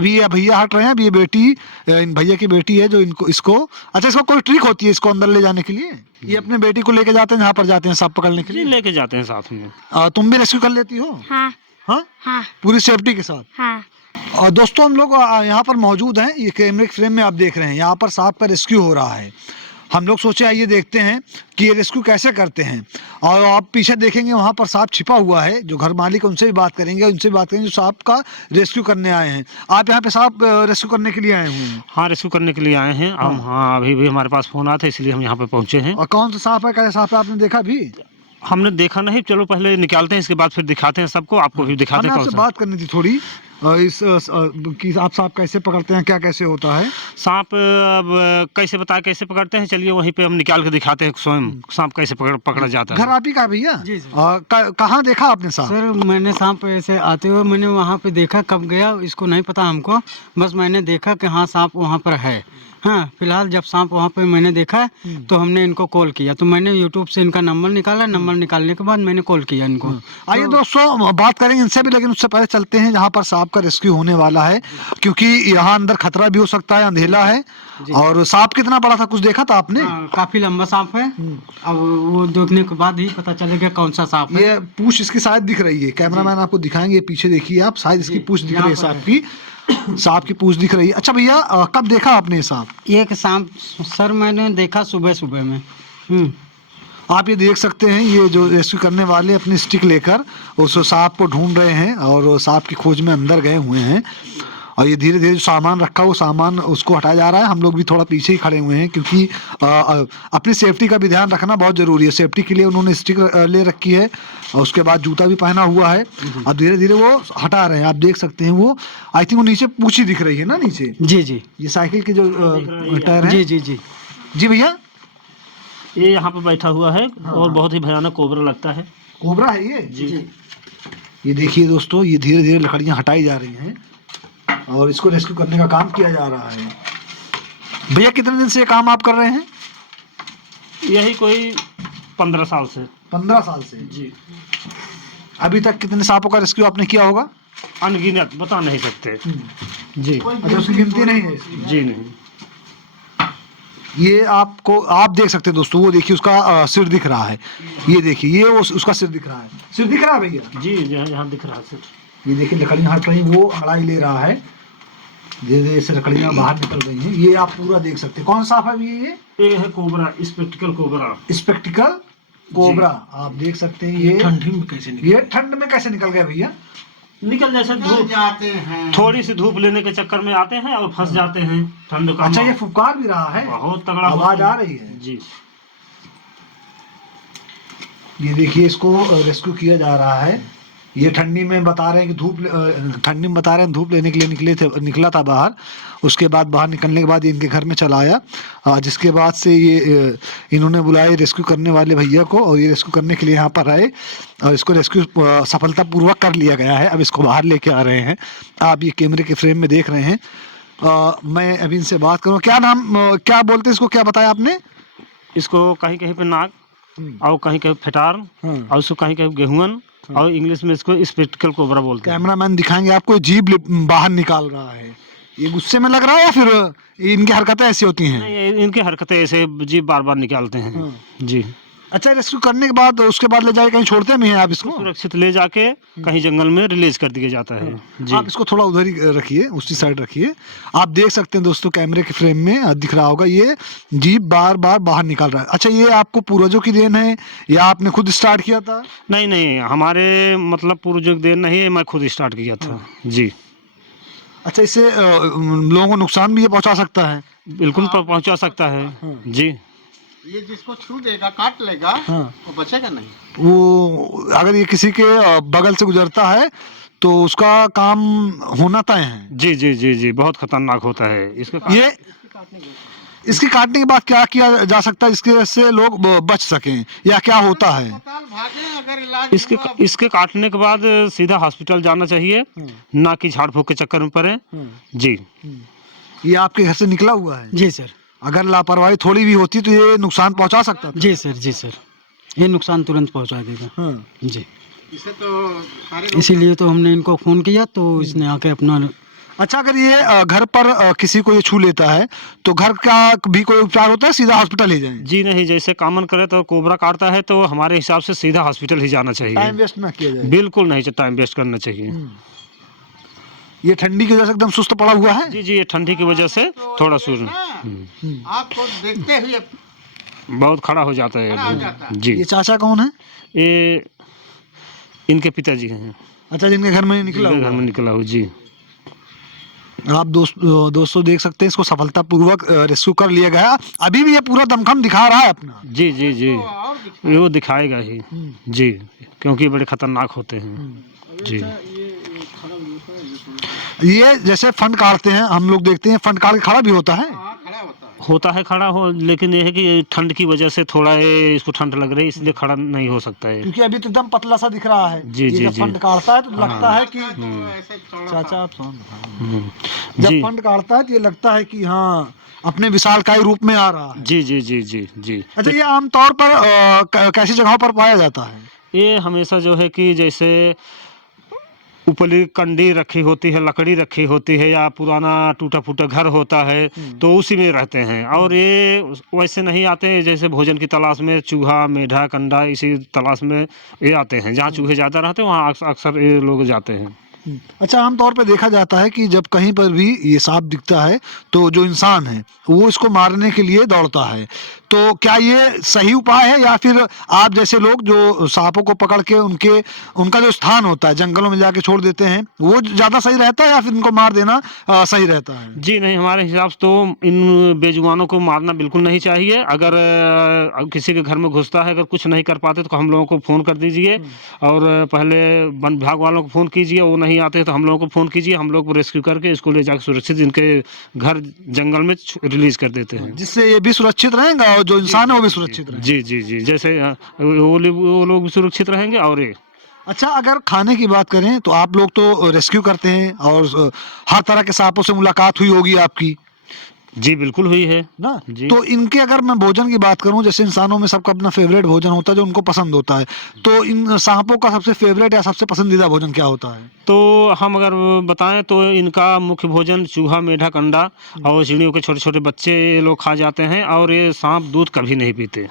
अभी ये भैया हट रहे हैं। अभी ये बेटी, इन भैया की बेटी है जो इनको इसको, अच्छा इसको कोई ट्रिक होती है इसको अंदर ले जाने के लिए? ये अपने बेटी को लेके जाते हैं जहाँ पर जाते हैं सांप पकड़ने के जी लिए? लेके जाते हैं साथ में। तुम भी रेस्क्यू कर लेती हो? हाँ हाँ, हाँ पूरी सेफ्टी के साथ? हाँ। और दोस्तों हम लोग यहाँ पर मौजूद हैं। ये कैमरे के फ्रेम में आप देख रहे हैं, यहाँ पर सांप का रेस्क्यू हो रहा है। हम लोग सोचे आइए देखते हैं कि ये रेस्क्यू कैसे करते हैं। और आप पीछे देखेंगे वहाँ पर सांप छिपा हुआ है। जो घर मालिक उनसे भी बात करेंगे, उनसे भी बात करेंगे जो सांप का रेस्क्यू करने आए हैं। आप यहाँ पे सांप रेस्क्यू करने के लिए आए हुए हैं? हाँ रेस्क्यू करने के लिए आए हैं हम। हाँ अभी भी हमारे पास फोन आया था इसलिए हम यहाँ पे पहुँचे हैं। और कौन सा सांप है, कैसा सांप है, आपने देखा भी? हमने देखा नहीं, चलो पहले निकालते हैं इसके बाद फिर दिखाते हैं सबको, आपको भी दिखाते हमें हैं। आपसे बात करनी थी थोड़ी इस कि आप सांप कैसे पकड़ते हैं, क्या कैसे होता है? सांप अब कैसे बताए कैसे पकड़ते हैं, चलिए वहीं पे हम निकाल के दिखाते हैं स्वयं सांप कैसे पकड़ा जाता है। घर आप ही का है भैया? जी सर। कहाँ देखा आपने सांप? सर मैंने सांप ऐसे आते हुए मैंने वहाँ पे देखा, कब गया इसको नहीं पता हमको, बस मैंने देखा कि हाँ सांप वहाँ पर है। हाँ फिलहाल जब सांप वहाँ पे मैंने देखा तो हमने इनको कॉल किया, तो मैंने यूट्यूब से इनका नंबर निकाला, नंबर निकालने के बाद मैंने कॉल किया इनको। आइए दोस्तों बात करेंगे इनसे भी, लेकिन उससे पहले चलते हैं जहाँ पर सांप का रेस्क्यू होने वाला है, क्योंकि यहाँ अंदर खतरा भी हो सकता है, अंधेला है। और सांप कितना बड़ा था, कुछ देखा था आपने? काफी लंबा सांप है। अब वो देखने के बाद ही पता चलेगा कौन सा सांप है। ये पूंछ इसकी शायद दिख रही है, कैमरामैन आपको दिखाएंगे, पीछे देखिए आप, शायद इसकी पूंछ दिख रही है सांप की। सांप की पूंछ दिख रही है। अच्छा भैया कब देखा आपने ये सांप? एक सांप सर मैंने देखा सुबह सुबह में। आप ये देख सकते हैं, ये जो रेस्क्यू करने वाले अपनी स्टिक लेकर उस सांप को ढूंढ रहे हैं और सांप की खोज में अंदर गए हुए हैं। और ये धीरे धीरे जो सामान रखा वो सामान उसको हटाया जा रहा है। हम लोग भी थोड़ा पीछे ही खड़े हुए हैं, क्योंकि अपनी सेफ्टी का भी ध्यान रखना बहुत ज़रूरी है। सेफ्टी के लिए उन्होंने स्टिक ले रखी है और उसके बाद जूता भी पहना हुआ है। अब धीरे धीरे वो हटा रहे हैं, आप देख सकते हैं। वो आई थिंक वो नीचे पूंछ दिख रही है ना नीचे? जी जी। ये साइकिल के जो टायर है। जी जी जी जी भैया, ये यहाँ पे बैठा हुआ है और बहुत ही भयानक कोबरा लगता है। कोबरा है ये? जी। ये देखिए दोस्तों, ये धीरे धीरे लकड़ियाँ हटाई जा रही हैं और इसको रेस्क्यू करने का काम किया जा रहा है। भैया कितने दिन से ये काम आप कर रहे हैं? यही कोई 15 साल से। 15 साल से? जी। अभी तक कितने सांपों का रेस्क्यू आपने किया होगा? अनगिनत, बता नहीं सकते। जी। अच्छा, उसकी गिनती नहीं है इसकी? जी नहीं। ये आपको आप देख सकते हैं दोस्तों, वो देखिए उसका सिर दिख रहा है। ये देखिए, ये उसका सिर दिख रहा है। सिर दिख रहा है भैया? जी यहाँ दिख रहा है सर। ये देखिए लकड़ियाँ हट रही, वो अड़ाई ले रहा है, धीरे धीरे से लकड़ियाँ बाहर निकल रही हैं। ये आप पूरा देख सकते हैं। कौन सा सांप है भैया ये है cobra, spectacled cobra. Spectacled cobra, आप देख सकते हैं। ये ठंडी में कैसे ये ठंड में कैसे निकल गया भैया? निकल जैसे धूप जाते हैं, थोड़ी सी धूप लेने के चक्कर में आते हैं और फंस जाते हैं। ठंड का अच्छा, ये फुफकार भी रहा है, बहुत तगड़ा आवाज आ रही है। जी। ये देखिए इसको रेस्क्यू किया जा रहा है। ये ठंडी में बता रहे हैं कि ठंडी में बता रहे हैं धूप लेने के लिए निकला था बाहर। उसके बाद बाहर निकलने के बाद ये इनके घर में चला आया, जिसके बाद से ये इन्होंने बुलाया रेस्क्यू करने वाले भैया को, और ये रेस्क्यू करने के लिए यहाँ पर आए और इसको रेस्क्यू सफलतापूर्वक कर लिया गया है। अब इसको बाहर लेके आ रहे हैं, आप ये कैमरे के फ्रेम में देख रहे हैं। मैं अभी इनसे बात करूँ, क्या नाम क्या बोलते हैं इसको, क्या बताया आपने? इसको कहीं कहीं पे नाग और कहीं कहीं फटार और उसको कहीं कहीं गेहूं और इंग्लिश में इसको स्पेक्टिकल कोबरा बोलते हैं। कैमरामैन दिखाएंगे आपको, जीभ बाहर निकाल रहा है। ये गुस्से में लग रहा है या फिर इनकी हरकतें ऐसी होती हैं? नहीं, इनकी हरकतें ऐसे जीभ बार बार निकालते हैं। जी। अच्छा, रेस्क्यू करने के बाद उसके बाद ले जाके कहीं छोड़ते नहीं हैं आप इसको? सुरक्षित ले जाके कहीं जंगल में रिलीज कर दिया जाता है। जी। आप इसको थोड़ा उधर ही रखिए, उसी साइड रखिए। आप देख सकते हैं दोस्तों कैमरे के फ्रेम में दिख रहा होगा, ये जीभ बार बार बाहर निकाल रहा है। अच्छा, ये आपको पूर्वजों की देन है या आपने खुद स्टार्ट किया था? नहीं नहीं, हमारे मतलब पूर्वजों की देन नहीं है, मैं खुद स्टार्ट किया था। जी। अच्छा, इससे लोगों को नुकसान भी ये पहुंचा सकता है? बिल्कुल पहुंचा सकता है। जी। ये जिसको छू देगा काट लेगा, वो बचेगा नहीं। वो अगर ये किसी के बगल से गुजरता है तो उसका काम होना तय है। जी जी जी जी, बहुत खतरनाक होता है ये इसके काटने के बाद क्या किया जा सकता है, इसके से लोग बच सकें, या क्या होता है? इसके काटने के बाद सीधा हॉस्पिटल जाना चाहिए, ना कि झाड़ फूक के चक्कर में पड़े। जी। ये आपके घर से निकला हुआ है? जी सर। अगर लापरवाही थोड़ी भी होती तो ये नुकसान पहुंचा सकता था? जी सर, जी सर, ये नुकसान तुरंत पहुंचा देगा। जी। इसे तो इसीलिए तो हमने इनको फोन किया, तो इसने आके अपना अच्छा, अगर ये घर पर किसी को ये छू लेता है तो घर का भी कोई उपचार होता है, सीधा हॉस्पिटल ही जाएं? जी नहीं, जैसे कॉमन करे तो कोबरा काटता है तो हमारे हिसाब से सीधा हॉस्पिटल ही जाना टाइम चाहिए। वेस्ट ना किया जाए। बिल्कुल नहीं टाइम वेस्ट करना चाहिए। ये ठंडी की वजह से एकदम सुस्त पड़ा हुआ है। जी जी, ये ठंडी की वजह से थोड़ा आपको देखते हुए बहुत खड़ा हो जाता है। जी, ये चाचा कौन है? ये इनके पिताजी हैं, अच्छा, जिनके घर में निकला जिनके हुआ घर में निकला हो। जी आप दोस्तों देख सकते हैं, इसको सफलतापूर्वक रेस्क्यू कर लिया गया। अभी भी ये पूरा दमखम दिखा रहा है अपना। जी जी जी, ये वो दिखाएगा ही। जी, क्योंकि बड़े खतरनाक होते हैं। जी, ये जैसे फंड काटते हैं, हम लोग देखते हैं फंड काट के खड़ा भी होता है। होता है खड़ा हो, लेकिन ये है कि ठंड की वजह से थोड़ा ये इसको ठंड लग रही है, इसलिए खड़ा नहीं हो सकता है। क्योंकि अभी तो एकदम पतला सा दिख रहा है। जी, ये जी, जब जी। फंड काटता है तो लगता है कि चाचा आप जब जी फंड काटता है तो ये लगता है कि हाँ अपने विशालकाय रूप में आ रहा है। जी जी जी जी जी। अच्छा, ये आमतौर पर कैसी जगहों पर पाया जाता है? ये हमेशा जो है कि जैसे ऊपरी कंडी रखी होती है, लकड़ी रखी होती है, या पुराना टूटा फूटा घर होता है तो उसी में रहते हैं। और ये वैसे नहीं आते जैसे भोजन की तलाश में, चूहा मेढा कंडा इसी तलाश में ये आते हैं। जहाँ चूहे ज़्यादा रहते हैं वहाँ अक्सर ये लोग जाते हैं। अच्छा, आमतौर पर देखा जाता है कि जब कहीं पर भी ये सांप दिखता है तो जो इंसान है वो इसको मारने के लिए दौड़ता है। तो क्या ये सही उपाय है, या फिर आप जैसे लोग जो सांपों को पकड़ के उनका जो स्थान होता है जंगलों में जाके छोड़ देते हैं वो ज़्यादा सही रहता है, या फिर इनको मार देना सही रहता है? जी नहीं, हमारे हिसाब से तो इन बेजुबानों को मारना बिल्कुल नहीं चाहिए। अगर किसी के घर में घुसता है, अगर कुछ नहीं कर पाते तो हम लोगों को फ़ोन कर दीजिए, और पहले वन विभाग वालों को फ़ोन कीजिए। वो नहीं आते तो हम लोगों को फ़ोन कीजिए, हम लोग रेस्क्यू करके इसको ले जाकर सुरक्षित इनके घर जंगल में रिलीज कर देते हैं। जिससे ये भी सुरक्षित रहेगा और जो इंसान है वो भी सुरक्षित रहेगा। जी जी जी, जैसे वो लोग भी सुरक्षित रहेंगे। और ये अच्छा, अगर खाने की बात करें तो आप लोग तो रेस्क्यू करते हैं और हर तरह के सांपों से मुलाकात हुई होगी आपकी, जी बिल्कुल हुई है ना? जी। तो इनके अगर मैं भोजन की बात करूं, जैसे इंसानों में सबका अपना फेवरेट भोजन होता है जो उनको पसंद होता है, तो इन सांपों का सबसे फेवरेट या सबसे पसंदीदा भोजन क्या होता है? तो हम अगर बताएं तो इनका मुख्य भोजन चूहा मेढा कंडा और चिड़ियों के छोटे छोटे बच्चे ये लोग खा जाते हैं। और ये सांप दूध कभी नहीं पीते।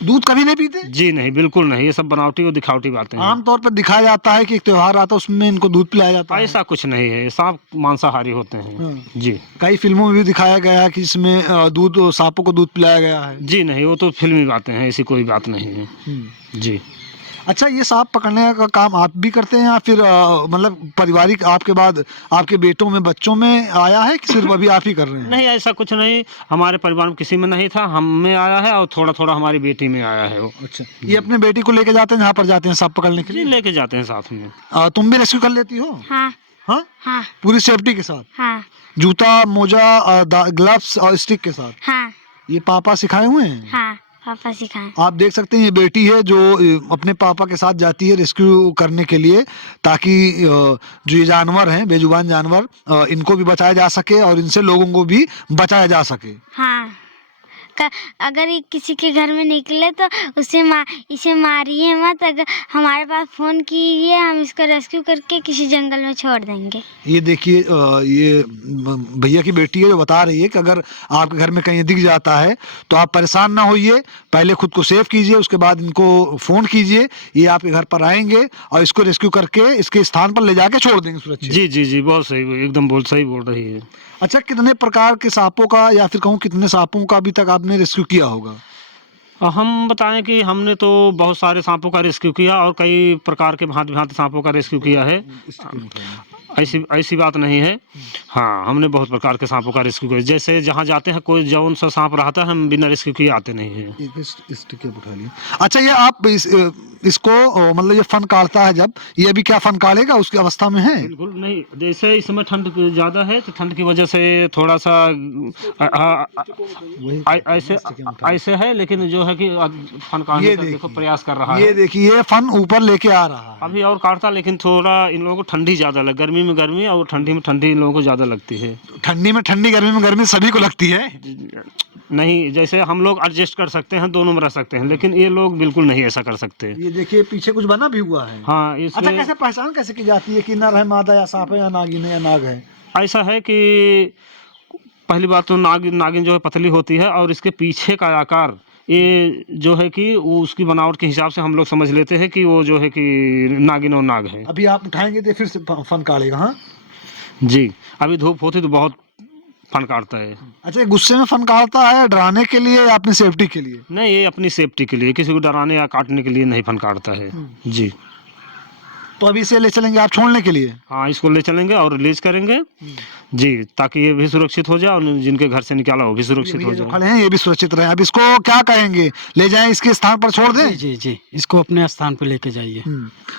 दूध कभी नहीं पीते? जी नहीं, बिल्कुल नहीं, ये सब बनावटी और दिखावटी बातें हैं। आमतौर पर दिखाया जाता है कि एक त्योहार आता है उसमें इनको दूध पिलाया जाता है। ऐसा कुछ नहीं है, सांप मांसाहारी होते हैं। हाँ। जी कई फिल्मों में भी दिखाया गया है कि इसमें दूध सांपों को दूध पिलाया गया है। जी नहीं, वो तो फिल्मी बातें हैं, ऐसी कोई बात नहीं है। जी। अच्छा, ये सांप पकड़ने का काम आप भी करते हैं, या फिर मतलब पारिवारिक आपके बाद आपके बेटों में बच्चों में आया है कि सिर्फ अभी आप ही कर रहे हैं? नहीं, ऐसा कुछ नहीं, हमारे परिवार में किसी में नहीं था, हम में आया है और थोड़ा थोड़ा हमारी बेटी में आया है वो। अच्छा, ये अपने बेटी को लेके जाते हैं जहाँ पर जाते हैं सांप पकड़ने के जी, लिए? लेके जाते हैं साथ में। तुम भी रेस्क्यू कर लेती हो? हाँ हाँ, हाँ पूरी सेफ्टी के साथ, हाँ जूता मोजा ग्लव्स और स्टिक के साथ? हाँ ये पापा सिखाए हुए हैं? हाँ पापा सिखाए। आप देख सकते हैं ये बेटी है जो अपने पापा के साथ जाती है रेस्क्यू करने के लिए, ताकि जो ये जानवर हैं बेजुबान जानवर, इनको भी बचाया जा सके और इनसे लोगों को भी बचाया जा सके। हाँ अगर ये किसी के घर में निकले तो इसे मारिए मत। अगर हमारे पास फ़ोन कीजिए, हम इसको रेस्क्यू करके किसी जंगल में छोड़ देंगे। ये देखिए, ये भैया की बेटी है जो बता रही है कि अगर आपके घर में कहीं दिख जाता है तो आप परेशान ना होइए, पहले खुद को सेफ कीजिए, उसके बाद इनको फ़ोन कीजिए, ये आपके घर पर आएंगे और इसको रेस्क्यू करके इसके स्थान पर ले जाके छोड़ देंगे सुरक्षित। जी जी जी, बहुत सही, एकदम सही बोल रही है। अच्छा, कितने प्रकार के सांपों का, या फिर कहूँ कितने सांपों का अभी तक आपने रेस्क्यू किया होगा? हम बताएं कि हमने तो बहुत सारे सांपों का रेस्क्यू किया और कई प्रकार के भांति भांति सांपों का रेस्क्यू किया है। ऐसी बात नहीं है। हाँ, हमने बहुत प्रकार के सांपों का रेस्क्यू किया। जैसे जहाँ जाते हैं कोई जौन सा सांप रहता है, हम बिना रेस्क्यू किए आते नहीं है। उठा लिया। अच्छा, ये आप इसको मतलब ये फन काटता है जब, ये अभी क्या फन काटेगा उसकी अवस्था में है? बिल्कुल नहीं, जैसे इस समय ठंड ज़्यादा है तो ठंड की वजह से थोड़ा सा ऐसे है, लेकिन जो है कि फन काटने का देखो प्रयास कर रहा है। ये देखिए, फन ऊपर लेके आ रहा है अभी और काटता, लेकिन थोड़ा इन लोगों को ठंडी ज़्यादा लग, गर्मी में गर्मी और ठंडी में ठंडी इन लोगों को ज़्यादा लगती है। ठंडी में ठंडी, गर्मी में गर्मी सभी को लगती है। नहीं, जैसे हम लोग एडजस्ट कर सकते हैं, दोनों में रह सकते हैं, लेकिन ये लोग बिल्कुल नहीं ऐसा कर सकते। ये देखिए पीछे कुछ बना भी हुआ है। हाँ, अच्छा, कैसे पहचान कैसे की जाती है कि नर है मादा, या सांप है, या नागिन है, या नाग है? ऐसा है कि पहली बात तो नागिन जो है पतली होती है, और इसके पीछे का आकार ये जो है कि वो उसकी बनावट के हिसाब से हम लोग समझ लेते हैं कि वो जो है कि नागिन और नाग है। अभी आप उठाएंगे तो फिर से फन काटेगा। हाँ जी, अभी धूप होती तो बहुत फन काटता है। अच्छा, ये गुस्से में फन काटता है डराने के लिए या अपनी सेफ्टी के लिए? नहीं, ये अपनी सेफ्टी के लिए, किसी को डराने या काटने के लिए नहीं फन काटता है। जी तो अभी इसे ले चलेंगे आप छोड़ने के लिए? हाँ, इसको ले चलेंगे और रिलीज करेंगे जी, ताकि ये भी सुरक्षित हो जाए और जिनके घर से निकाला वो भी सुरक्षित हो ये जो जाए। खड़े हैं ये भी सुरक्षित रहे। अब इसको क्या कहेंगे, ले जाएं इसके स्थान पर छोड़ दें? जी जी जी, इसको अपने स्थान पे लेके जाइए।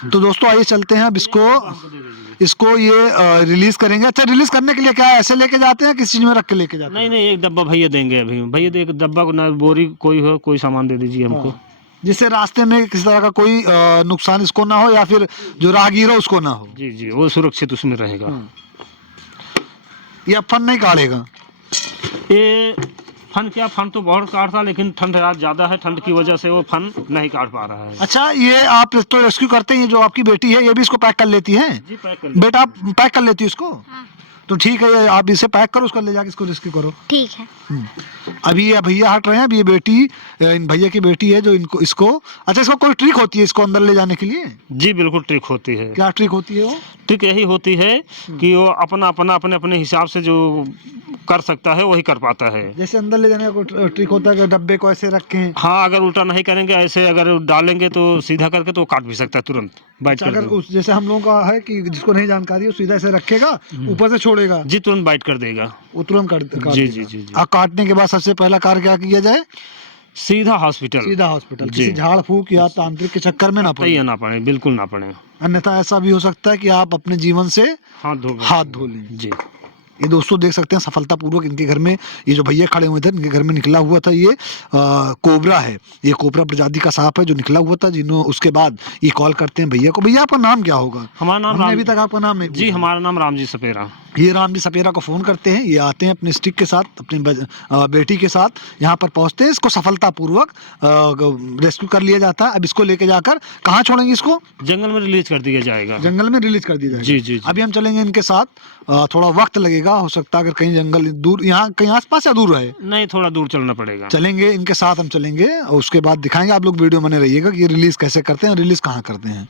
तो दोस्तों आइए चलते हैं, अब इसको ये रिलीज करेंगे। अच्छा, रिलीज करने के लिए क्या ऐसे लेके जाते हैं, किसी चीज में रख के लेके जाते हैं? नहीं नहीं, एक डब्बा भैया देंगे अभी। भैया एक डब्बा को ना बोरी कोई हो, कोई सामान दे दीजिए हमको, जिससे रास्ते में किसी तरह का कोई नुकसान इसको ना हो या फिर जो राहगीर हो उसको ना हो। जी जी, वो सुरक्षित उसमें रहेगा। ये अब फन नहीं काटेगा? ये फन क्या, फन तो बहुत काटता, लेकिन ठंड आज ज्यादा है, ठंड की वजह से वो फन नहीं काट पा रहा है। अच्छा, ये आप तो रेस्क्यू करते हैं, जो आपकी बेटी है ये भी इसको पैक कर लेती है? जी, पैक कर बेटा आप पैक कर लेती है इसको? हाँ। तो ठीक है, ये आप इसे पैक करो, उसको ले जाके इसको रेस्क्यू करो। ठीक है। अभी ये भैया हट रहे हैं। अभी ये बेटी, इन भैया की बेटी है जो इनको इसको, अच्छा इसको कोई ट्रिक होती है इसको अंदर ले जाने के लिए? जी बिल्कुल ट्रिक होती है। क्या ट्रिक होती है वो? ट्रिक यही होती है कि वो अपना अपना अपने अपने हिसाब से जो कर सकता है वही कर पाता है। जैसे अंदर ले जाने का कोई ट्रिक होता है कि डब्बे को ऐसे रखें? हाँ, अगर उल्टा नहीं करेंगे, ऐसे अगर डालेंगे तो सीधा करके तो काट भी सकता है तुरंत बाइट अच्छा, कर अगर देगा। उस जैसे हम लोगों का है कि जिसको नहीं जानकारी है वो सीधा ऐसे रखेगा, ऊपर से छोड़ेगा, जी, तुरंत बाइट कर देगा। वो तुरंत काट जी देगा। जी जी जी, अब काटने के बाद सबसे पहला कार्य क्या किया जाए? सीधा हॉस्पिटल, सीधा हॉस्पिटल। जी। किसी झाड़ फूक या तांत्रिक के चक्कर में ना पड़े, तैयार ना पड़े, बिल्कुल ना पड़े। अन्यथा ऐसा भी हो सकता है कि आप अपने जीवन से हाथ धो लें। जी। ये दोस्तों देख सकते हैं सफलतापूर्वक इनके घर में, ये जो भैया खड़े हुए थे इनके घर में निकला हुआ था ये कोबरा है। ये कोबरा प्रजाति का सांप है जो निकला हुआ था। जिन्होंने उसके बाद ये कॉल करते हैं भैया को। भैया आपका नाम क्या होगा? हमारा नाम हमने राम अभी तक आपका नाम नहीं जी, पूछा। हमारा नाम रामजी सपेरा। ये रामजी सपेरा को फोन करते हैं, ये आते हैं अपने स्टिक के साथ, अपनी बेटी के साथ यहाँ पर पहुंचते हैं। इसको सफलतापूर्वक रेस्क्यू कर लिया जाता है। अब इसको लेके जाकर कहाँ छोड़ेंगे इसको? जंगल में रिलीज कर दिया जाएगा। जंगल में रिलीज कर दिया जाएगा। जी जी जी। अभी हम चलेंगे इनके साथ, थोड़ा वक्त लगेगा, हो सकता है अगर कहीं जंगल दूर, यहाँ कहीं आसपास या दूर है, नहीं, थोड़ा दूर चलना पड़ेगा। चलेंगे इनके साथ हम चलेंगे और उसके बाद दिखाएंगे। आप लोग वीडियो बने रहिएगा कि ये रिलीज कैसे करते हैं, रिलीज कहाँ करते हैं।